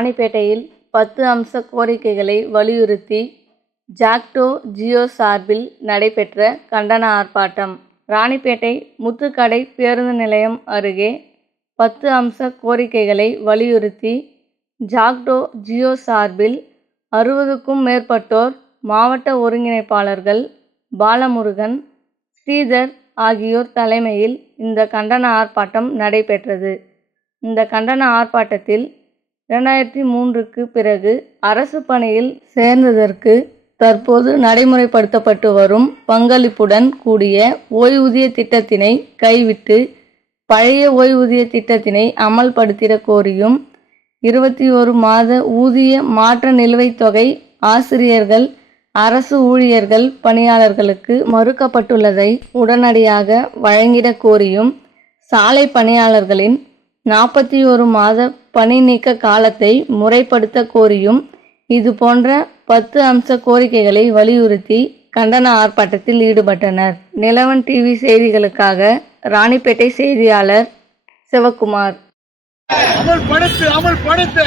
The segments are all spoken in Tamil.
ராணிப்பேட்டையில் 10 அம்ச கோரிக்கைகளை வலியுறுத்தி ஜாக்டோ ஜியோ சார்பில் நடைபெற்ற கண்டன ஆர்ப்பாட்டம். ராணிப்பேட்டை முத்துக்கடை பேருந்து நிலையம் அருகே 10 அம்ச கோரிக்கைகளை வலியுறுத்தி ஜாக்டோ ஜியோ சார்பில் 60க்கும் மேற்பட்டோர், மாவட்ட ஒருங்கிணைப்பாளர்கள் பாலமுருகன், ஸ்ரீதர் ஆகியோர் தலைமையில் இந்த கண்டன ஆர்ப்பாட்டம் நடைபெற்றது. இந்த கண்டன ஆர்ப்பாட்டத்தில் 2003க்கு பிறகு அரசு பணியில் சேர்ந்ததற்கு தற்போது நடைமுறைப்படுத்தப்பட்டு வரும் பங்களிப்புடன் கூடிய ஓய்வூதிய திட்டத்தினை கைவிட்டு பழைய ஓய்வூதிய திட்டத்தினை அமல்படுத்திட கோரியும், 21 மாத ஊதிய மாற்ற நிலுவைத் தொகை ஆசிரியர்கள், அரசு ஊழியர்கள், பணியாளர்களுக்கு மறுக்கப்பட்டுள்ளதை உடனடியாக வழங்கிட கோரியும், சாலை பணியாளர்களின் 41 மாத பணி நீக்க காலத்தை முறைப்படுத்த கோரியும் இது போன்ற 10 அம்ச கோரிக்கைகளை வலியுறுத்தி கண்டன ஆர்ப்பாட்டத்தில் ஈடுபட்டனர். நிலவன் டிவி செய்திகளுக்காக ராணிப்பேட்டை செய்தியாளர் சிவக்குமார். அமல்படுத்து அமல்படுத்து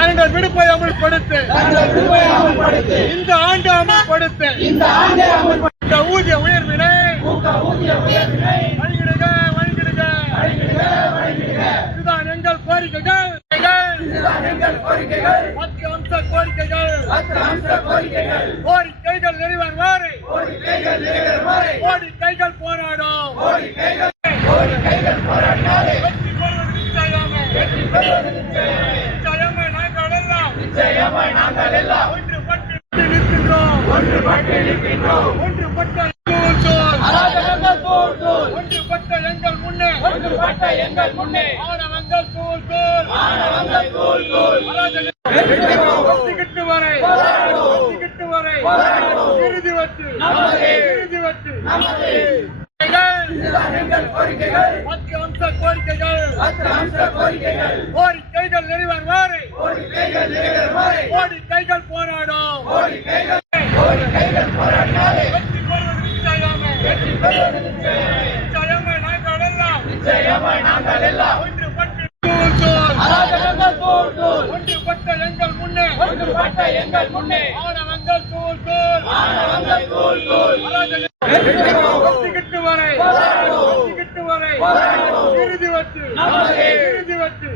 அரண்டர் விடுப்பை அமல்படுத்து, இந்த ஆண்டு அமல்படுத்து, இந்த ஊதிய உயர்வினை வழங்கிடுக வழங்கிடுக. இதுதான் எங்கள் கோரிக்கைகள், 10 அம்ச கோரிக்கைகள். கோரிக்கைகள் நிறைவேறுவாரை கோரிக்கைகள் போராடும். நாங்கள் எல்லாம் ஒன்றுபட்டு நிற்கின்றோம். ஒன்றுபட்ட எங்கள் முன்னே, ஆனவங்கள் தூள் வரை இறுதி வச்சு 10 அம்ச கோரிக்கைகள். கோரிக்கைகள் நிறைவேறுவாரை கோரிக்கைகள் போராடும். நாங்கள் எல்லாம் ஒன்றுபட்ட எங்கள் முன்னே, ஆனவங்கள் தூள் வரை இறுதி வச்சு